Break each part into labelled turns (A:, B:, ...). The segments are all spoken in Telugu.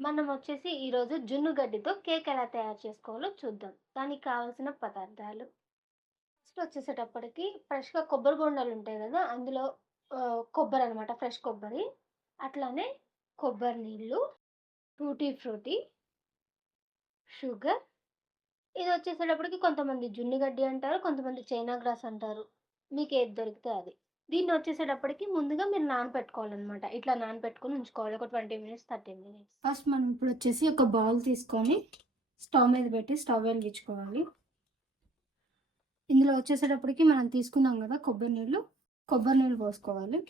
A: మనం వచ్చేసి ఈరోజు జున్ను గడ్డితో కేక్ ఎలా తయారు చేసుకోవాలో చూద్దాం. దానికి కావాల్సిన పదార్థాలు. ఫస్ట్ వచ్చేసేటప్పటికి ఫ్రెష్గా కొబ్బరి బొండాలు ఉంటాయి కదా అందులో కొబ్బరి అనమాట ఫ్రెష్ కొబ్బరి. అట్లానే కొబ్బరి నీళ్ళు టూటీ ఫ్రూటీ షుగర్ ఇది వచ్చేసేటప్పటికి కొంతమంది జున్ను గడ్డి అంటారు కొంతమంది చైనా గ్రాస్ అంటారు. మీకు ఏది దొరికితే అది. దీన్ని వచ్చేసేటప్పటికి ముందుగా మీరు నానపెట్టుకోవాలన్నమాట. ఇట్లా నానబెట్టుకొని ఉంచుకోవాలి. ఒక twenty minutes thirty minutes. First మనం ఇప్పుడు వచ్చేసి ఒక బౌల్ తీసుకొని స్టవ్ మీద పెట్టి స్టవ్ వెలిగించుకోవాలి. ఇందులో వచ్చేసేటప్పటికి మనం తీసుకున్నాం కదా కొబ్బరి నీళ్ళు. కొబ్బరి నీళ్ళు పోసుకోవాలి.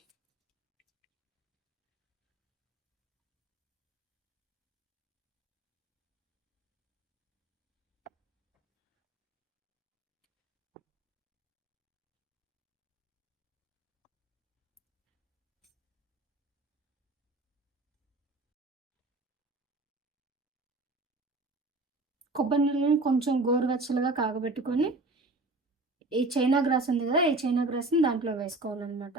A: కొబ్బరి నీళ్ళని కొంచెం గోరువెచ్చలుగా కాగబెట్టుకొని ఈ చైనా గ్రాస్ ఉంది కదా ఈ చైనా గ్రాస్ని దాంట్లో వేసుకోవాలన్నమాట.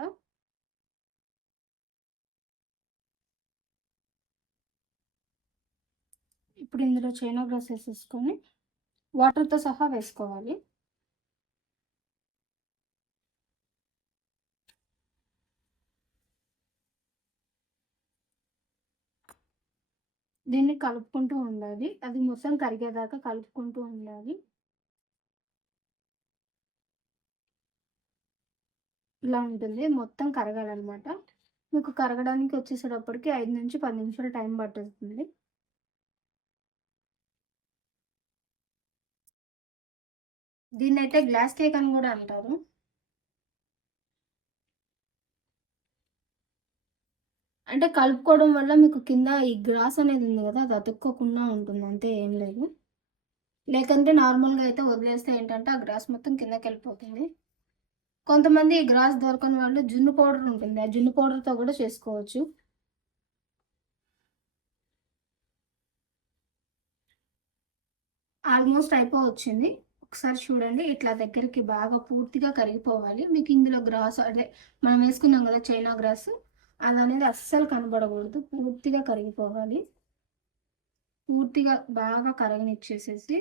A: ఇప్పుడు ఇందులో చైనా గ్రాస్ వేసేసుకొని వాటర్తో సహా వేసుకోవాలి. దీన్ని కలుపుకుంటూ ఉండాలి. అది మొత్తం కరిగేదాకా కలుపుకుంటూ ఉండాలి. ఇలా ఉంటుంది. మొత్తం కరగాలన్నమాట. మీకు కరగడానికి వచ్చేసేటప్పటికి ఐదు నుంచి పది నిమిషాలు టైం పట్టేస్తుంది. దీన్ని అయితే గ్లాస్ కేక్ అని కూడా అంటారు. అంటే కలుపుకోవడం వల్ల మీకు కింద ఈ గ్రాస్ అనేది ఉంది కదా అది అతుక్కోకుండా ఉంటుంది. అంతే ఏం లేదు. లేకంటే నార్మల్గా అయితే వదిలేస్తే ఏంటంటే ఆ గ్రాస్ మొత్తం కిందకి వెళ్ళిపోతుంది. కొంతమంది ఈ గ్రాస్ దొరకని వాళ్ళు జున్ను పౌడర్ ఉంటుంది. ఆ జున్ను పౌడర్తో కూడా చేసుకోవచ్చు. ఆల్మోస్ట్ అయిపోవచ్చింది. ఒకసారి చూడండి. ఇట్లా దగ్గరికి బాగా పూర్తిగా కరిగిపోవాలి. మీకు ఇందులో గ్రాస్ అదే మనం వేసుకున్నాం కదా చైనా గ్రాస్. అది అనేది అస్సలు కనబడకూడదు. పూర్తిగా కరిగిపోవాలి. పూర్తిగా బాగా కరగనిచ్చేసేసి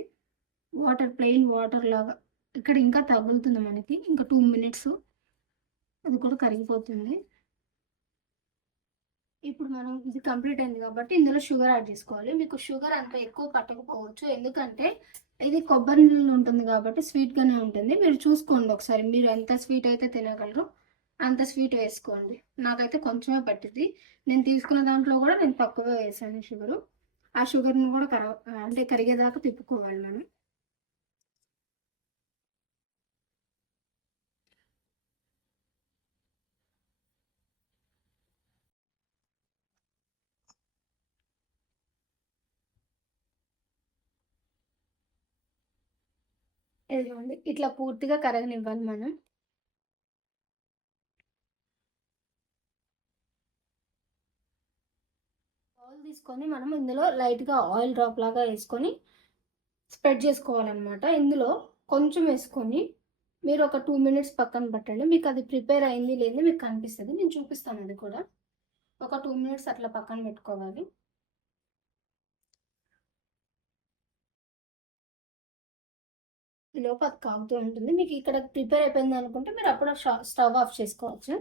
A: వాటర్ ప్లెయిన్ వాటర్ లాగా ఇక్కడ ఇంకా తగులుతుంది మనకి. ఇంకా టూ మినిట్స్ అది కూడా కరిగిపోతుంది. ఇప్పుడు మనం ఇది కంప్లీట్ అయింది కాబట్టి ఇందులో షుగర్ యాడ్ చేసుకోవాలి. మీకు షుగర్ అంత ఎక్కువ పట్టకపోవచ్చు. ఎందుకంటే ఇది కొబ్బరి నీళ్ళు ఉంటుంది కాబట్టి స్వీట్గానే ఉంటుంది. మీరు చూసుకోండి ఒకసారి. మీరు ఎంత స్వీట్ అయితే తినగలరు అంత స్వీట్ వేసుకోండి. నాకైతే కొంచెమే పట్టింది నేను తీసుకున్న దాంట్లో కూడా నేను తక్కువే వేసాను షుగరు. ఆ షుగర్ని కూడా కర అంటే కరిగేదాకా తిప్పుకోవాలి నేను ఇదిగోండి ఇట్లా పూర్తిగా కరగనివ్వాలి మనం బౌల్ తీసుకొని మనం ఇందులో లైట్గా ఆయిల్ డ్రాప్ లాగా వేసుకొని స్ప్రెడ్ చేసుకోవాలన్నమాట. ఇందులో కొంచెం వేసుకొని మీరు ఒక టూ మినిట్స్ పక్కన పెట్టండి. మీకు అది ప్రిపేర్ అయింది లేదు మీకు కనిపిస్తుంది. నేను చూపిస్తాను అది కూడా. ఒక టూ మినిట్స్ అట్లా పక్కన పెట్టుకోవాలి. లోపు అది కాగుతూ ఉంటుంది. మీకు ఇక్కడ ప్రిపేర్ అయిపోయింది అనుకుంటే మీరు అప్పుడు స్టవ్ ఆఫ్ చేసుకోవచ్చు.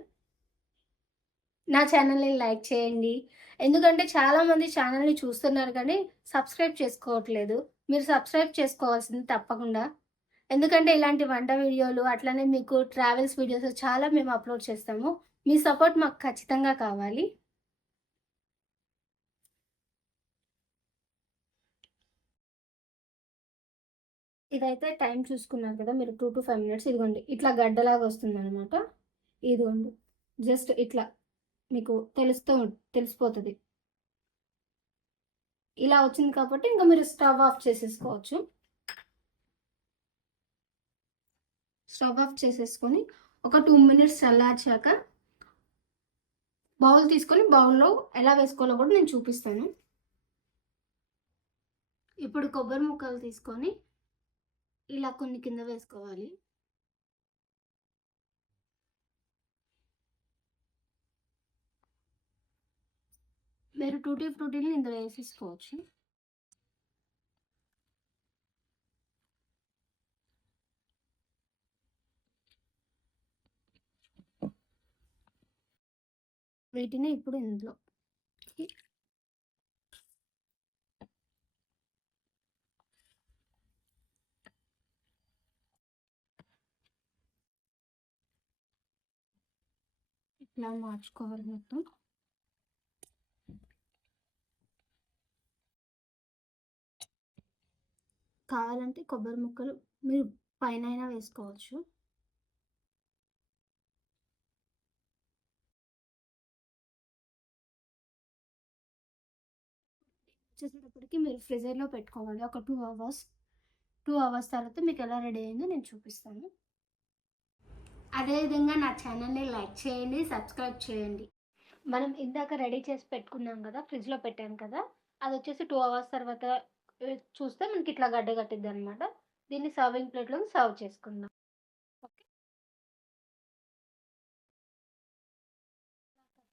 A: నా ఛానల్ని లైక్ చేయండి. ఎందుకంటే చాలామంది ఛానల్ని చూస్తున్నారు కానీ సబ్స్క్రైబ్ చేసుకోవట్లేదు. మీరు సబ్స్క్రైబ్ చేసుకోవాల్సింది తప్పకుండా. ఎందుకంటే ఇలాంటి వంట వీడియోలు అట్లనే మీకు ట్రావెల్స్ వీడియోస్ చాలా మేము అప్లోడ్ చేస్తాము. మీ సపోర్ట్ మాకు ఖచ్చితంగా కావాలి. ఇదైతే టైం చూసుకున్నారు కదా మీరు టూ టు ఫైవ్ మినిట్స్ ఇదిగోండి ఇట్లా గడ్డలాగా వస్తుంది అనమాట ఇదిగోండి జస్ట్ ఇట్లా. మీకు తెలుస్తూ తెలిసిపోతుంది. ఇలా వచ్చింది కాబట్టి ఇంకా మీరు స్టవ్ ఆఫ్ చేసేసుకోవచ్చు. స్టవ్ ఆఫ్ చేసేసుకొని ఒక టూ మినిట్స్ చల్లార్చాక బౌల్ తీసుకొని బౌల్లో ఎలా వేసుకోవాలో కూడా నేను చూపిస్తాను. ఇప్పుడు కొబ్బరి ముక్కలు తీసుకొని ఇలా కొన్ని కింద వేసుకోవాలి. మీరు టూటీ ఫ్రూటీని ఇందులో వేసేసుకోవచ్చు. వీటిని ఇప్పుడు ఇందులో ఇట్లా మార్చుకోవాలి మొత్తం. కావాలంటే కొబ్బరి ముక్కలు మీరు పైన అయినా వేసుకోవచ్చు. వచ్చేసేటప్పటికి మీరు ఫ్రిజర్లో పెట్టుకోవాలి. ఒక టూ అవర్స్ టూ అవర్స్ తర్వాత మీకు ఎలా రెడీ అయిందో నేను చూపిస్తాను. అదేవిధంగా నా ఛానల్ని లైక్ చేయండి సబ్స్క్రైబ్ చేయండి. మనం ఇందాక రెడీ చేసి పెట్టుకున్నాం కదా ఫ్రిడ్జ్లో పెట్టాం కదా అది వచ్చేసి టూ అవర్స్ తర్వాత చూస్తే మనకి ఇట్లా గడ్డ కట్టిద్ది అనమాట దీన్ని సర్వింగ్ ప్లేట్లో సర్వ్ చేసుకుందాం. ఓకే.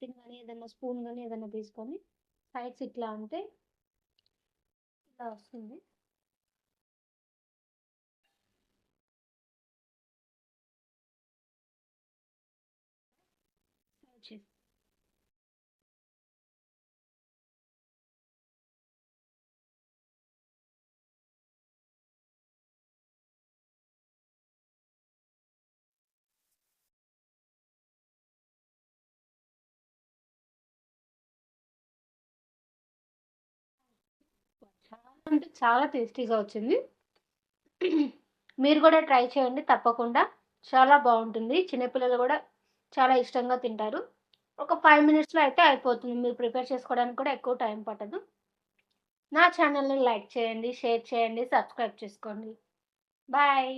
A: కానీ ఏదైనా స్పూన్ కానీ ఏదైనా తీసుకొని సైడ్స్ ఇట్లా అంటే ఇలా వస్తుంది. అంటే చాలా టేస్టీగా వచ్చింది. మీరు కూడా ట్రై చేయండి తప్పకుండా. చాలా బాగుంటుంది. చిన్నపిల్లలు కూడా చాలా ఇష్టంగా తింటారు. ఒక ఫైవ్ మినిట్స్లో అయితే అయిపోతుంది. మీరు ప్రిపేర్ చేసుకోవడానికి కూడా ఎక్కువ టైం పట్టదు. నా ఛానల్ని లైక్ చేయండి షేర్ చేయండి సబ్స్క్రైబ్ చేసుకోండి. బాయ్.